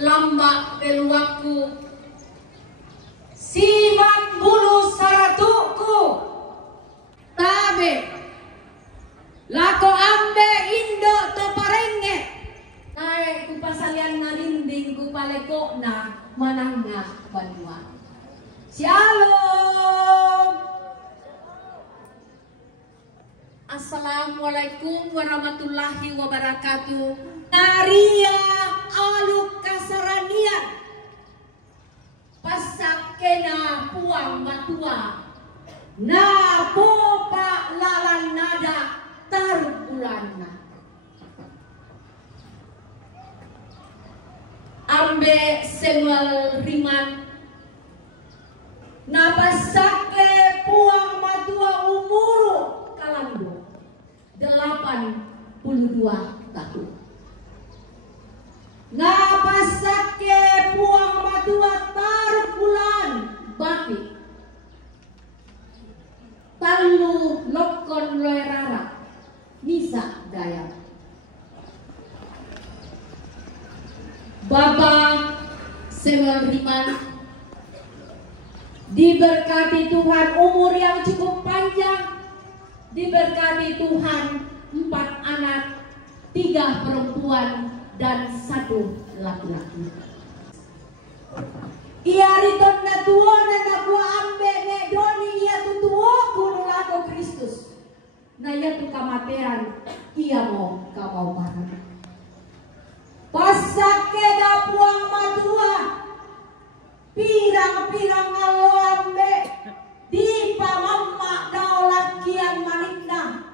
lambak peluangku siman bulu saratuku tabe lako ambe indo to parenge nae ku pasalian narinding ku paleko na manangga banua. Shalom. Assalamualaikum warahmatullahi wabarakatuh. Naria aluk kasaranian pasakena puang matua na popa lalan nada tarulana ambe semual riman na pasake puang matua umuru kalando 82 tahun. Ngapasake puang matua tar bulan baki talu lokon loerara misa daya Bapak Sewel Riman diberkati Tuhan umur yang cukup panjang, diberkati Tuhan 4 anak, 3 perempuan dan 1 laki-laki. Ia riton na tuo na nagwa ambe ne doni ia tutuo kuno lako Kristus. Na ia tu kamateran ia mo kamau parang. Pasake da puang matua pirang-pirang alo ambe di pamamma daulat kian manikna.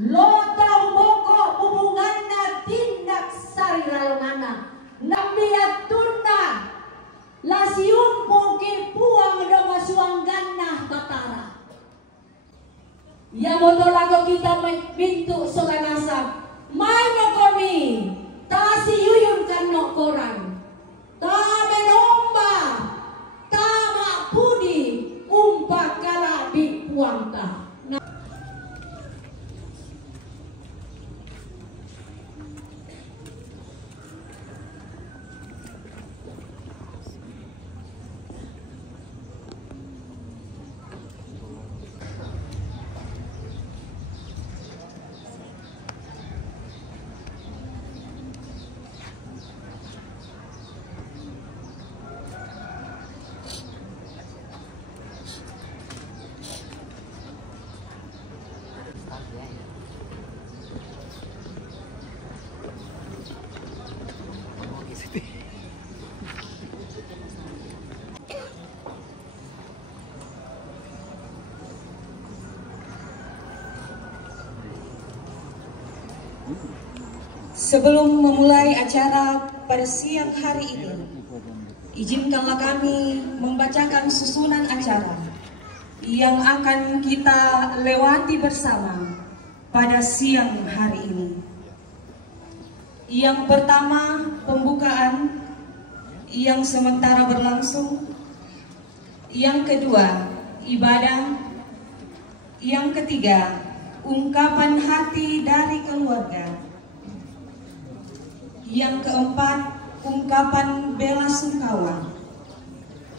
Lotong boko hubunganna tindak sari lalongana nambiat tunda lasiumpo ke puang doma suangganna batara ya modolago kita bintu solanasa maino kami tasi yuyun kanno korang ta menomba tama pudi umpa kala di puangta. Sebelum memulai acara pada siang hari ini, izinkanlah kami membacakan susunan acara yang akan kita lewati bersama pada siang hari ini. Yang pertama, pembukaan yang sementara berlangsung. Yang kedua, ibadah. Yang ketiga, ungkapan hati dari keluarga. Yang keempat, ungkapan bela sungkawa.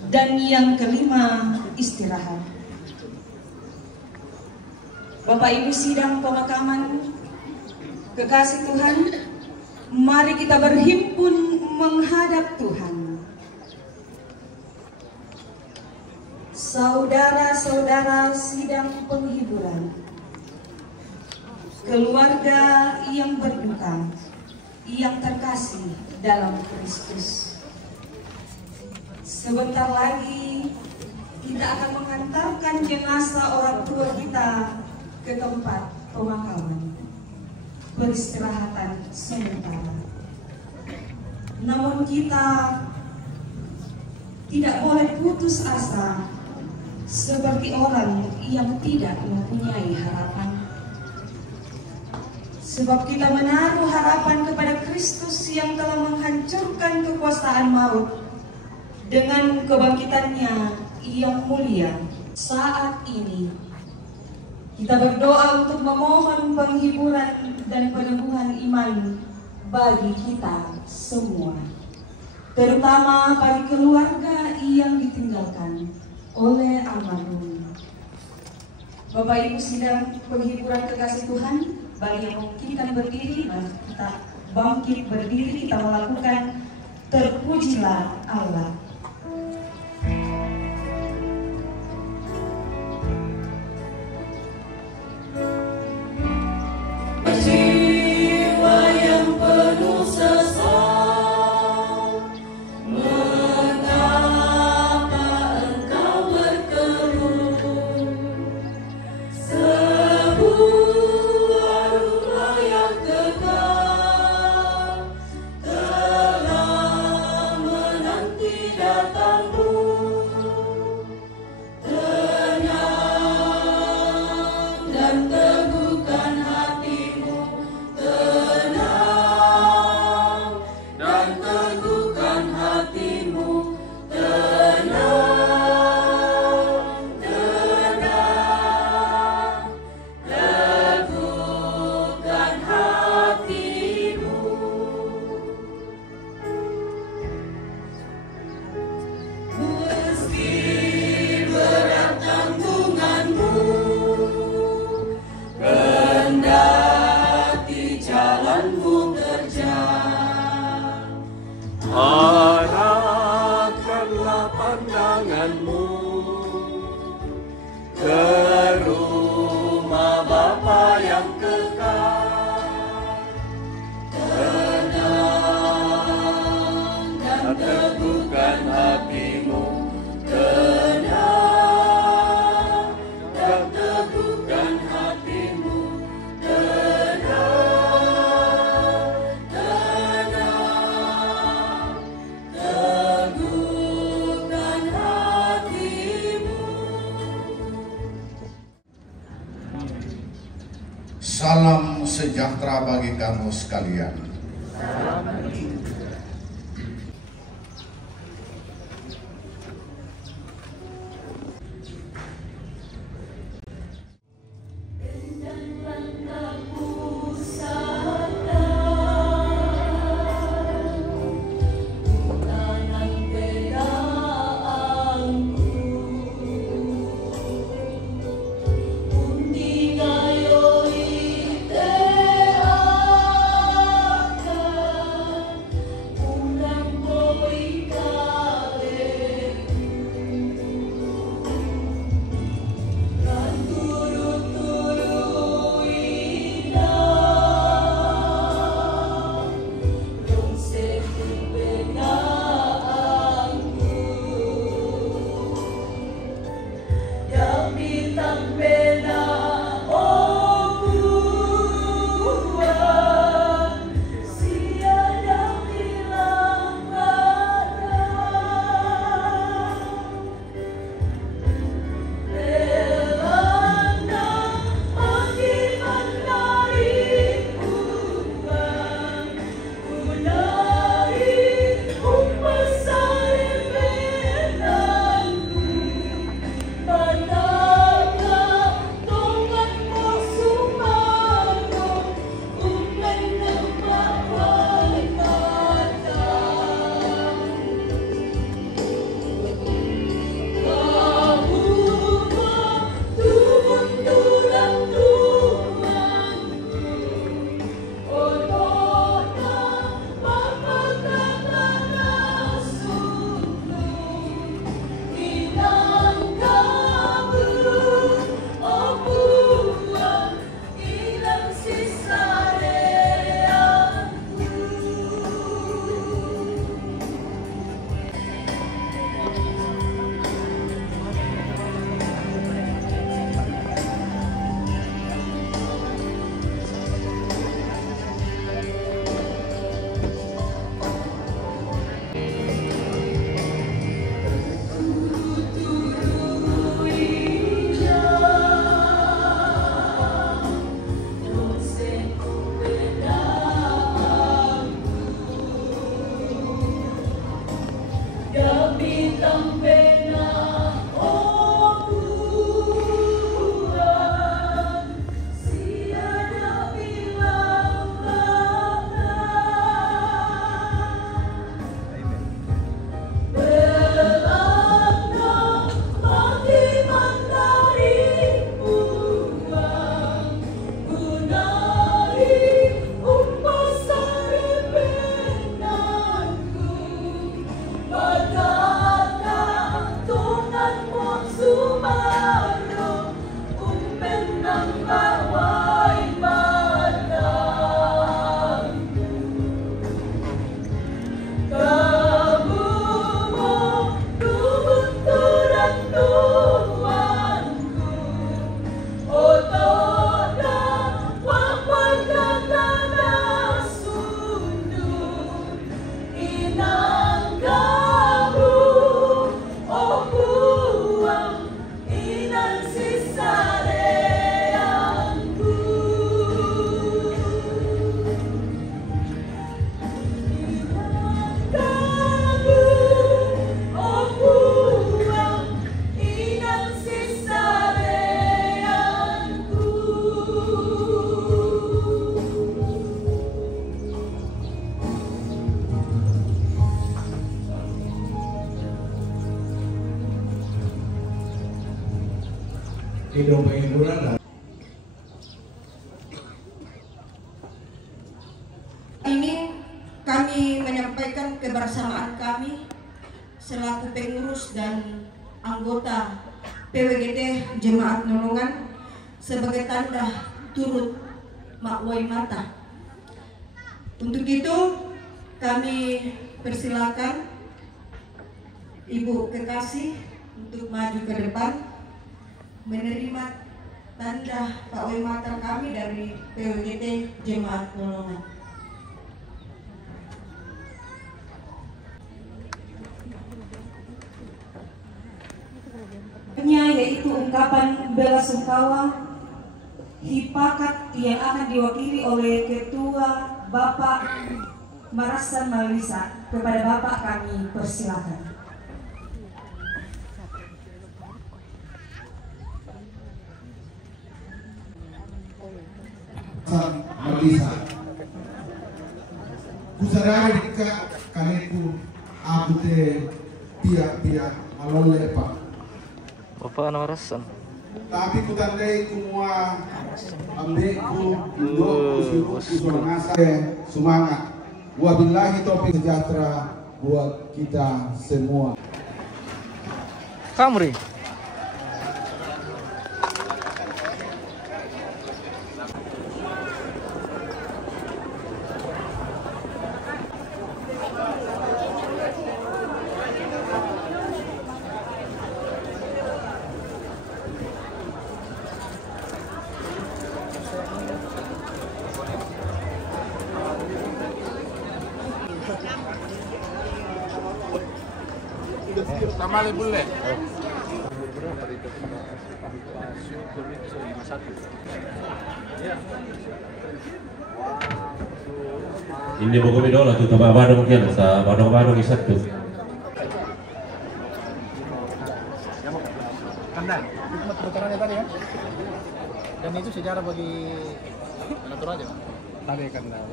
Dan yang kelima, istirahat. Bapak Ibu sidang pemakaman kekasih Tuhan, mari kita berhimpun menghadap Tuhan. Saudara-saudara sidang penghiburan, keluarga yang berduka, yang terkasih dalam Kristus. Sebentar lagi kita akan mengantarkan jenazah orang tua kita ke tempat pemakaman, peristirahatan sementara. Namun kita tidak boleh putus asa seperti orang yang tidak mempunyai harapan. Sebab kita menaruh harapan kepada Kristus yang telah menghancurkan kekuasaan maut dengan kebangkitannya yang mulia. Saat ini kita berdoa untuk memohon penghiburan dan peneguhan iman bagi kita semua, terutama bagi keluarga yang ditinggalkan oleh almarhum. Bapak Ibu sidang penghiburan kekasih Tuhan, bagi yang memungkinkan berdiri, mari kita bangkit berdiri, kita melakukan terpujilah Allah. Arahkanlah pandanganmu ke rumah Bapa yang kekal. Tenang dan teguhkan hatimu. Tenang dan teguhkan hatimu. Salam sejahtera bagi kamu sekalian. Hidup penghiburan. Ini kami menyampaikan kebersamaan kami selaku pengurus dan anggota PWGT Jemaat Nolongan sebagai tanda turut makwai mata. Untuk itu kami persilakan Ibu Kekasih untuk maju ke depan menerima tanda makwai mata kami dari PWGT Jemaat Nolongan. Yaitu ungkapan bela sungkawa hipakat yang akan diwakili oleh Ketua Bapak Marasan Malisa. Kepada Bapak kami persilakan. Malisa kusarari dika kaneku aku te pihak malole pak. Bapak Marasan. Tapi ku tandai semua ambeku indokku semangat. Wabillahi taufiq sejahtera buat kita semua. Kamri. Tamale boleh. Ini buku bidola tuh tambah badong kian sa badong isat tuh. Kandang, hikmat putarannya tadi ya. Dan itu sejarah bagi natural aja. Tadi kandang,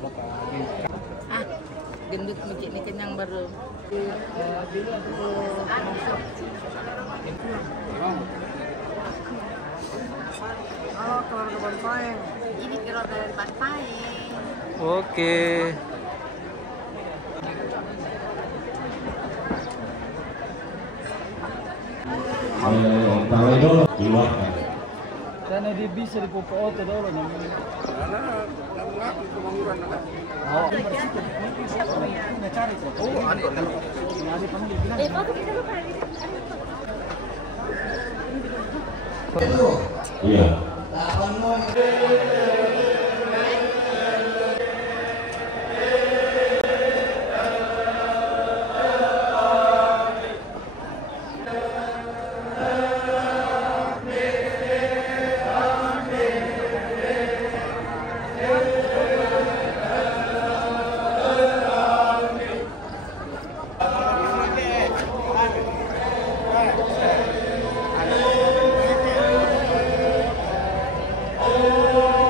gendut mikir nih kenyang baru. Oh, keluarga Banpaeng. Ini keluarga dari Banpaeng. Oke. Tahu dulu di luar. Karena dia bisa dipopo auto dulu namanya. Oh, cari kok. Oh, ada kalau ada panggil bilang. Iya. Oh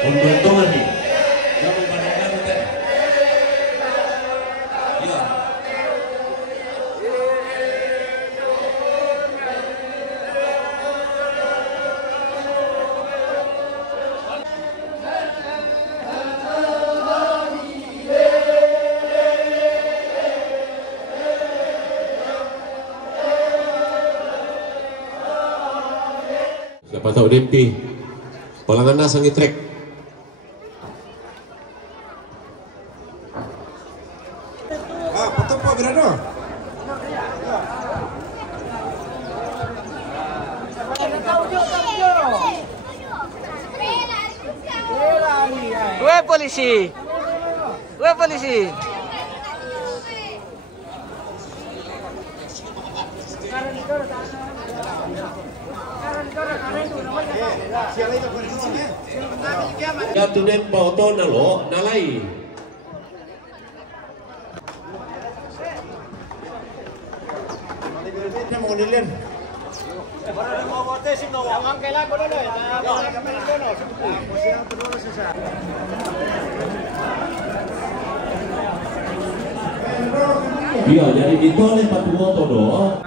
Untung-untungan nih. Kamu pandang teh. Ya. Siapa tahu DP. Palangan nasa ngitrek. Weh polisi. Weh polisi. Ya tunen foto nalo nalai. Mau dilihat. Iya, jadi itu oleh Pak Moto doang.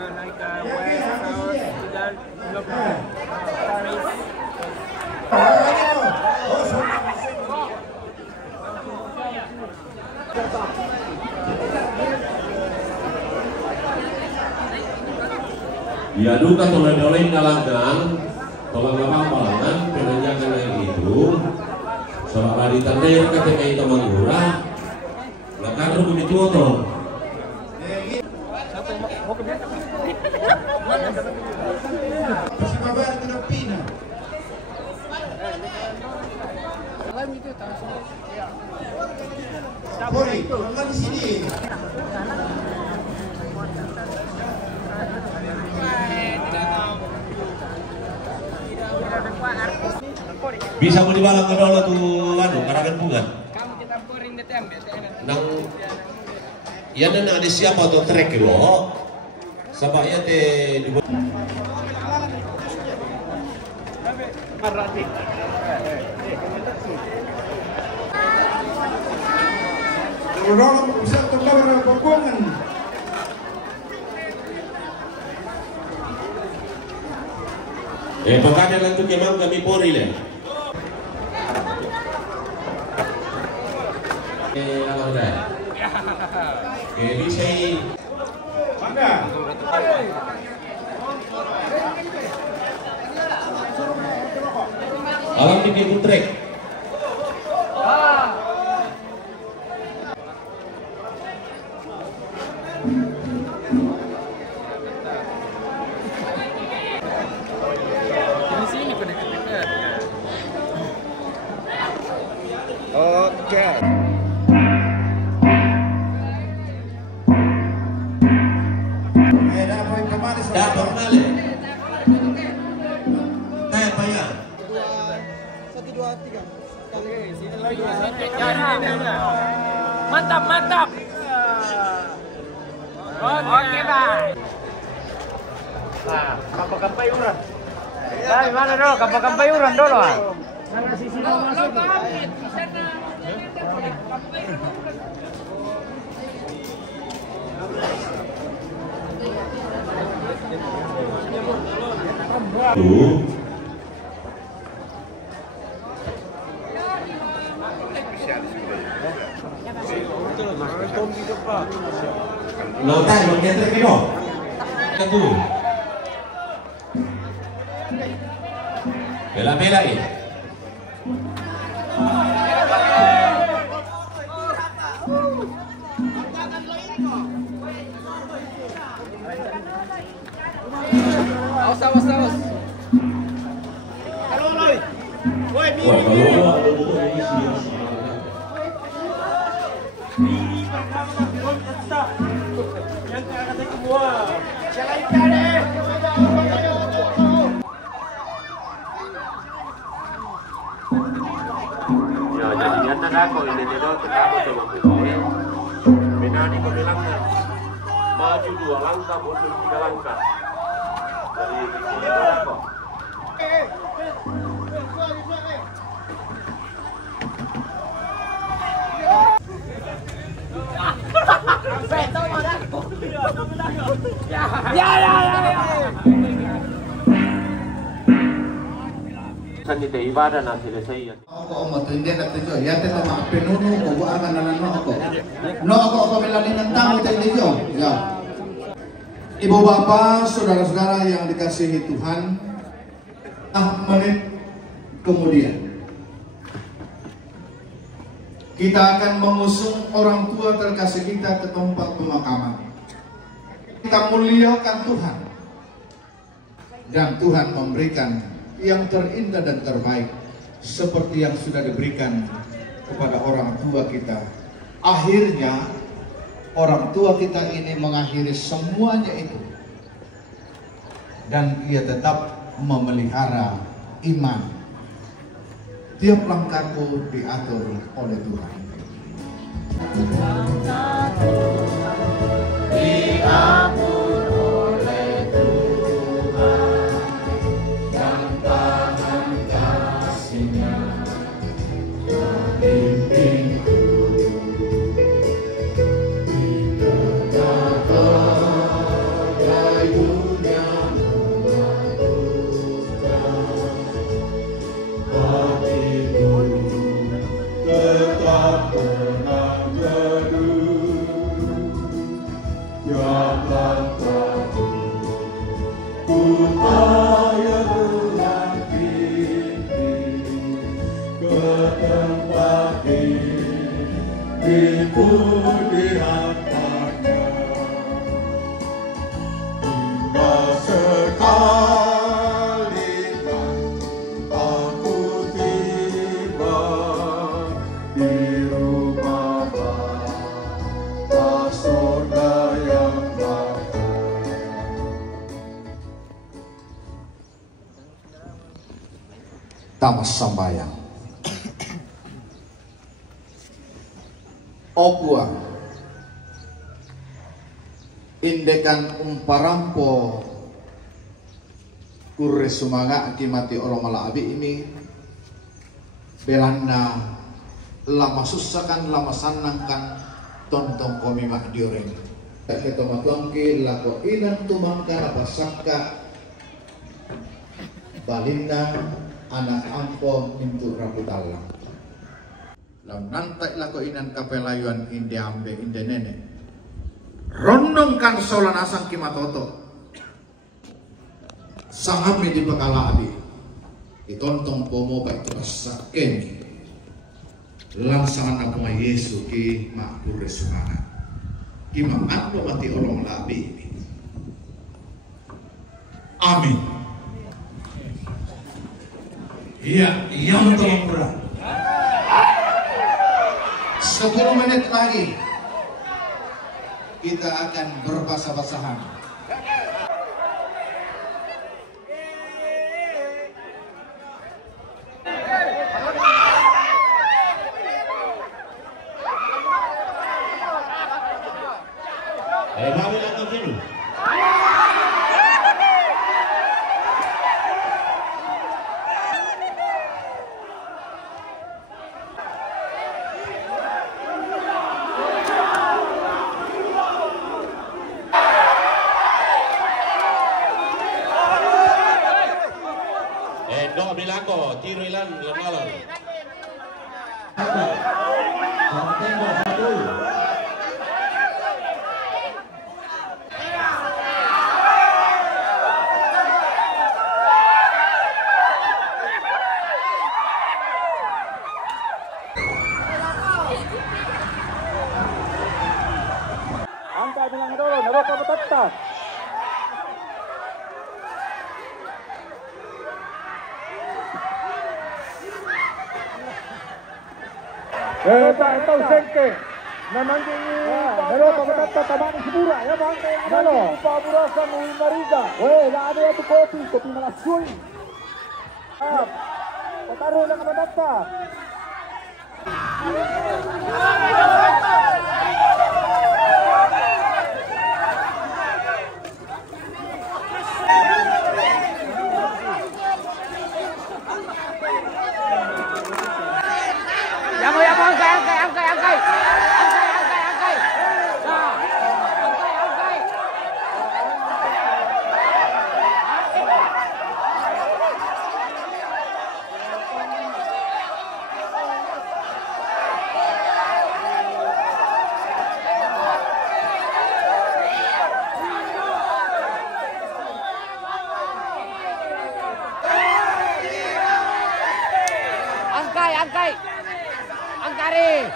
Ya duka tolong-tolong kalangan, tolong palangan, penanyakan yang itu. Soal hari tanda ketika itu menggurah, belakang rumah itu tuh. Di sini. Bisa mau dibalang ke dulu tuh anu karangan bunga. Nang ya nana ada siapa tuh trek lo? Sabaya teh di Orang bisa tukar pokongan. Pokoknya lang tuh kemang kami pori le. Alam dah. Ini saya. Mangga. Alam di pintu trek. Oke. Dapat kembali. Tanya apa ya? 1, 2, 3. Sini lagi. Mantap, mantap. Oke, Bang. Nah, kapal-kapal yuran. Dari mana dulu? Kapal-kapal yuran dulu. Sana sisi masuk. Di sana. Lautan bagian terkena. Satu. Bela-bela ini. Awas. Halo, Loy. Woi, Ya, jadi nyata aku ini tidak ketemu sama Pinoy. Benani kau bilang maju 2 langkah, mundur 3 langkah. Dari sini aku. Sanite ibada na sila sa iyo. Ako matindi na tayo. Yate to mga pinuno ko buangan na lang ako. No ako melalin ng tao tayo. Ya. Ibu bapak, saudara-saudara yang dikasihi Tuhan, menit kemudian kita akan mengusung orang tua terkasih kita ke tempat pemakaman. Kita muliakan Tuhan dan Tuhan memberikan yang terindah dan terbaik seperti yang sudah diberikan kepada orang tua kita. Akhirnya orang tua kita ini mengakhiri semuanya itu dan ia tetap memelihara iman. Tiap langkahku diatur oleh Tuhan. Diatur oleh Tuhan dan tangan kasih-Nya membimbingku di tengah kayunya mengaturkan hatiku tetap tenang teduh. Jangan takut, upaya menanti ke tempat diriku dihantarnya. Hingga sekali aku tiba di rumah Bapa surga yang baka. Tamas sambayang. Opua indekan umparampo kurre sumaga akimati orang malabi ini belanda lama susahkan lama sanangkan tontong komi mak dioreng tak kita matongki lako inan tumangka apa sangka balinda anak ampo mintu raputalang lam nantai lako inan kapelayuan inde ambe inde nenek rondong kan solan asang kimatoto sangami di bekala abi itontong pomo baik saken langsangan apa Yesus ki makure semangat ki mangat mati orang labi ini amin. Iya, yang tolong berat 10 menit lagi kita akan berbahasa-basahan. Do bilako, tiro ilan lamalan. Angkat dengan dulu, neraka betattas. Ito sengke. Namangking neraka betattas tamani sibura. Ya bang, ano? Paburasan ng Mariga. Weh, laado ito kopi malasoy. Pataro lang ang betattas. Kari.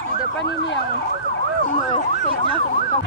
Di depan ini yang kena masuk ke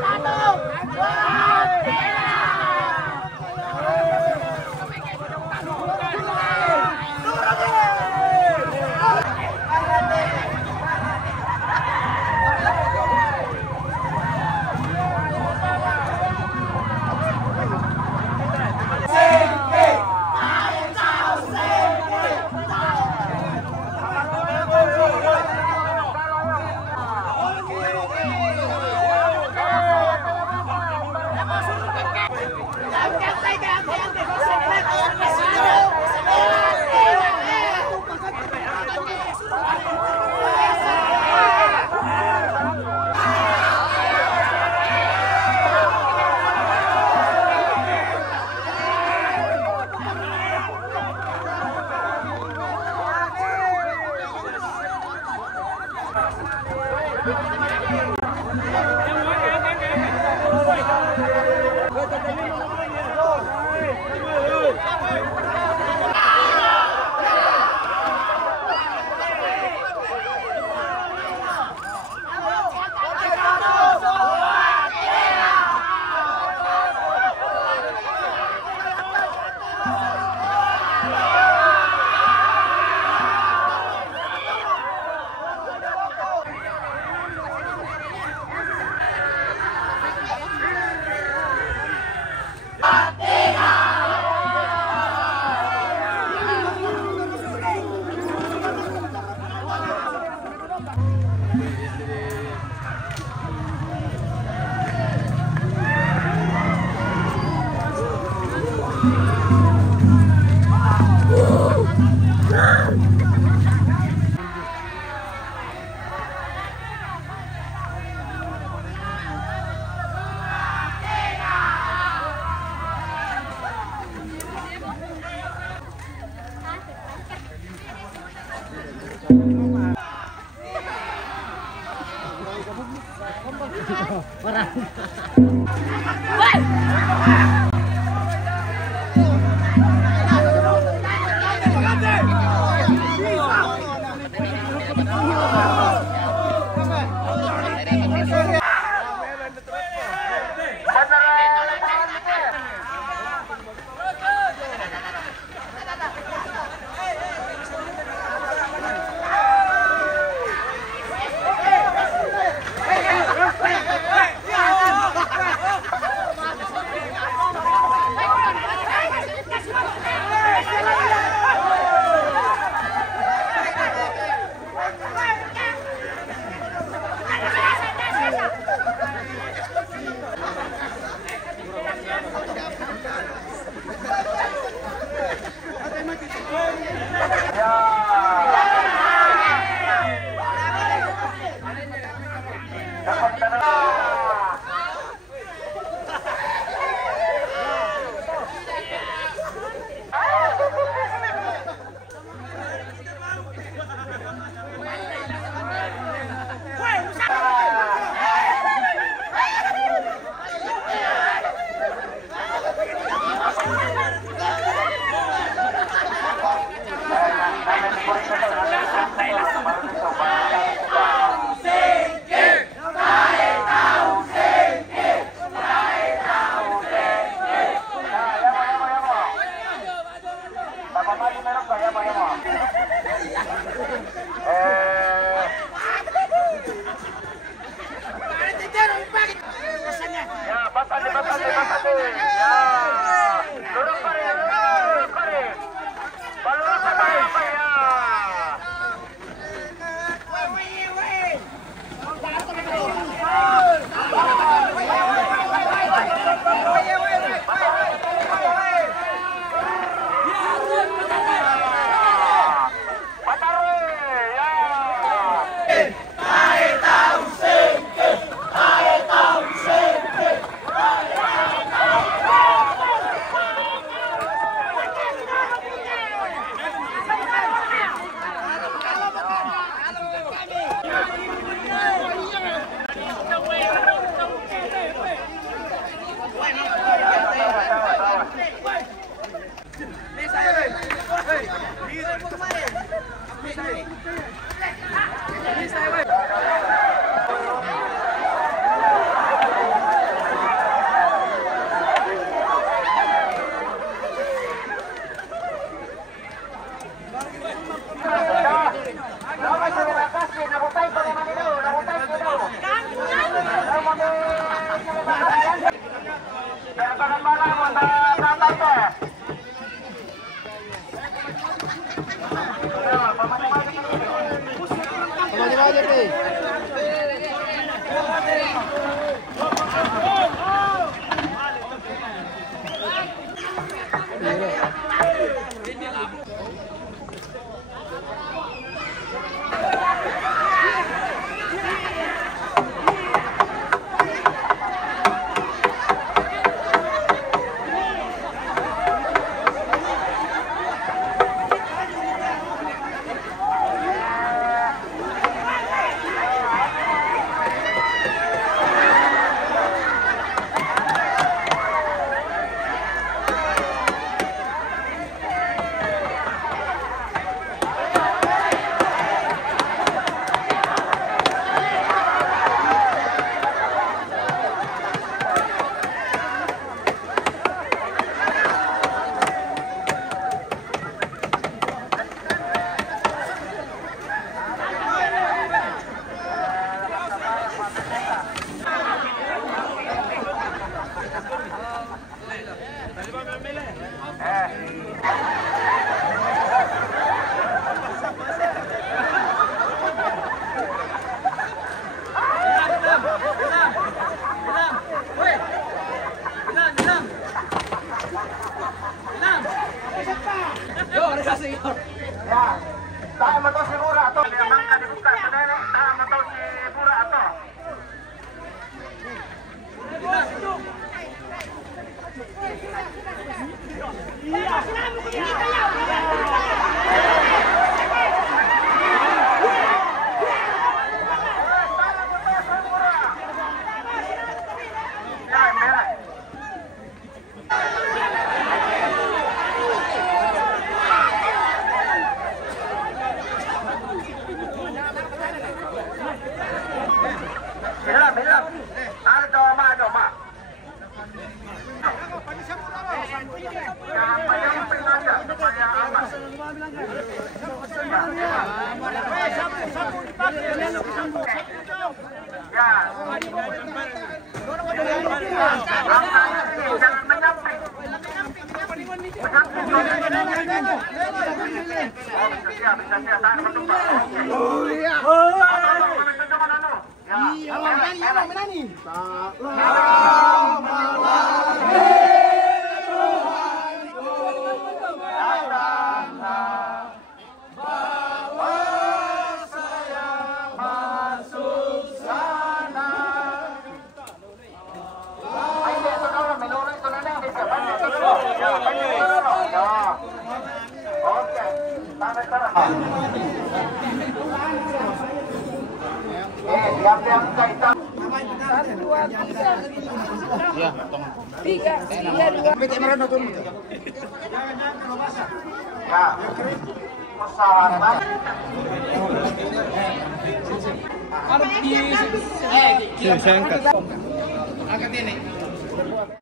Aduh,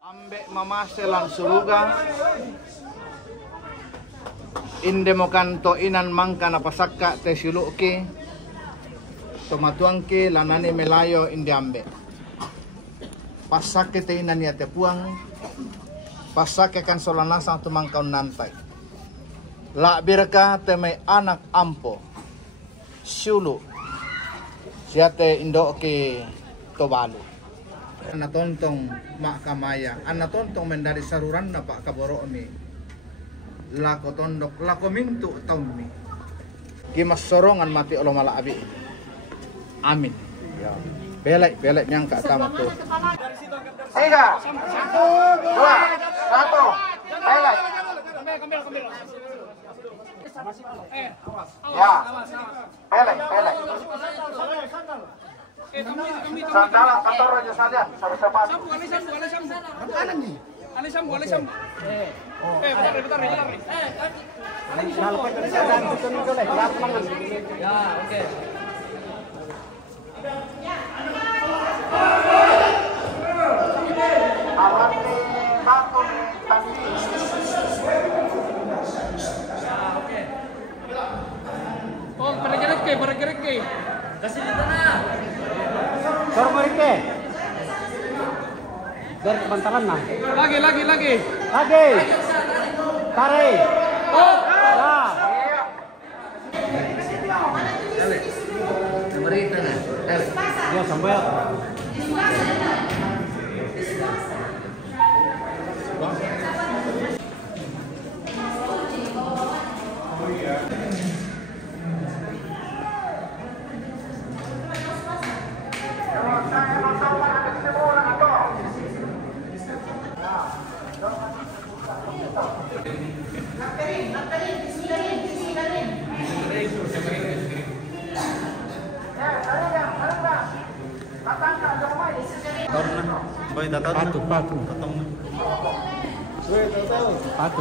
Ambek mamaselan suruga indemokan to inan mangkana pasakka te siluki tomatuangke lanane melayo inde ambe pasake te inan ya te puang pasake kan solanasa tumangkau nantai la birka te mai anak ampo siulu siate indoke tobalu ana tontong mak kamaya ana tontong mendari saruran na pak kaboro mi lako tondok lako mintu taumi kimas sorongan mati olo mala abi amin belek nyangka tamat tuh 3 2 1 belek ya belek sandal kantor aja saja siapa Alisam. Bentar. Ya, oke. Oh, pada gerak ke. Kasih di tanah. Sorong mereka. Dari kebantalan nah. Lagi. Tarik. Oh. Ya. Beri tanah. Ya sampai.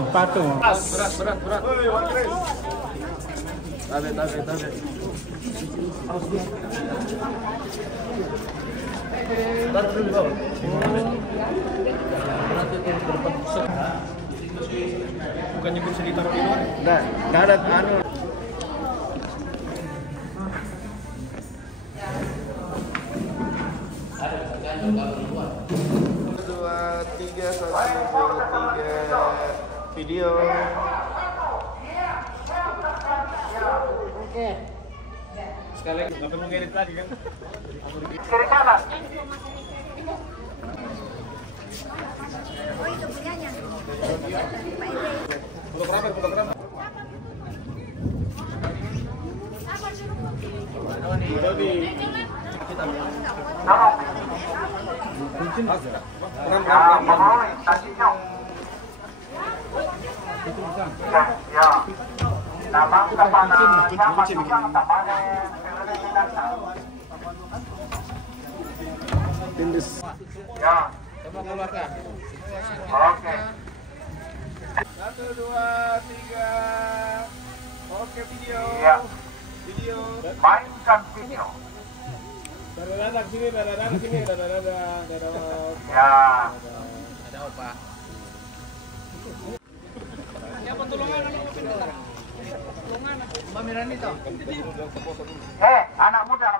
Patung. Berat. Tabe. Bukannya bisa ditaruh di luar? Nggak ada anu. Video. Oke. Sekali lagi, nggak perlu ngedit lagi kan? Kiri kanan. Oh itu punyanya. Fotografer. Coba keluarkan. Oke. 1, 2, 3. Oke, video. Video. Mainkan video. Dadah sini. Ya. Ada opa. Ya pertolongan Mbak Mirani toh. Anak muda.